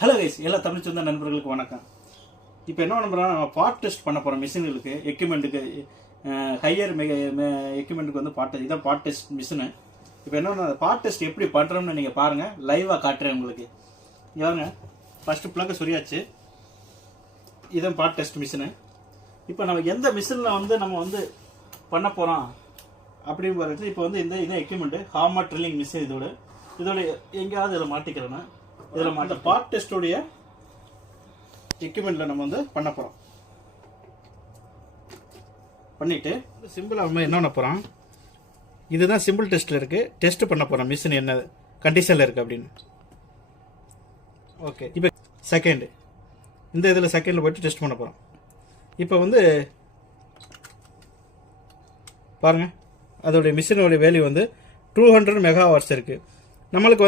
Hello guys, எல்லா தமிழ் சொந்த நண்பர்களுக்கு வணக்கம். இப்போ என்ன பண்ண போகிறோம், நம்ம பார்ட் டெஸ்ட் பண்ண போகிறோம். மிஷின்களுக்கு, எக்யூப்மெண்ட்டுக்கு, ஹையர் எக்யூப்மெண்ட்டுக்கு வந்து இதான் பார்ட் டெஸ்ட் மிஷினு. இப்போ என்ன பார்ட் டெஸ்ட் எப்படி பண்ணுறோம்னு நீங்கள் பாருங்கள், லைவாக காட்டுறேன் உங்களுக்கு. இவங்க ஃபஸ்ட்டு ப்ளக்கு சொரியாச்சு. இதான் பார்ட் டெஸ்ட் மிஷினு. இப்போ நம்ம எந்த மிஷினில் வந்து நம்ம வந்து பண்ண போகிறோம் அப்படின்னு பார்த்து, இப்போ வந்து இந்த எக்யூப்மெண்ட்டு ஹார்மர் ட்ரில்லிங் மிஷின். இதோட எங்கேயாவது இதில் மாட்டிக்கிறேன்னா இதில் மாட்ட பார்ட் டெஸ்டோடைய எக்யூப்மெண்ட்டில் நம்ம வந்து பண்ண போகிறோம். பண்ணிவிட்டு சிம்பிளாக நம்ம என்ன பண்ண போகிறோம், இதுதான் சிம்பிள் டெஸ்ட்டில் இருக்குது. டெஸ்ட் பண்ண போகிறோம் மிஷின் என்ன கண்டிஷனில் இருக்குது அப்படின்னு. ஓகே, இப்போ செகண்டு இந்த இதில் செகண்டில் போய்ட்டு டெஸ்ட் பண்ண போகிறோம். இப்போ வந்து பாருங்கள், அதோடைய மிஷினோடைய வேல்யூ வந்து 200 மெகாவாட்ஸ் இருக்குது. நம்மளுக்கு வந்து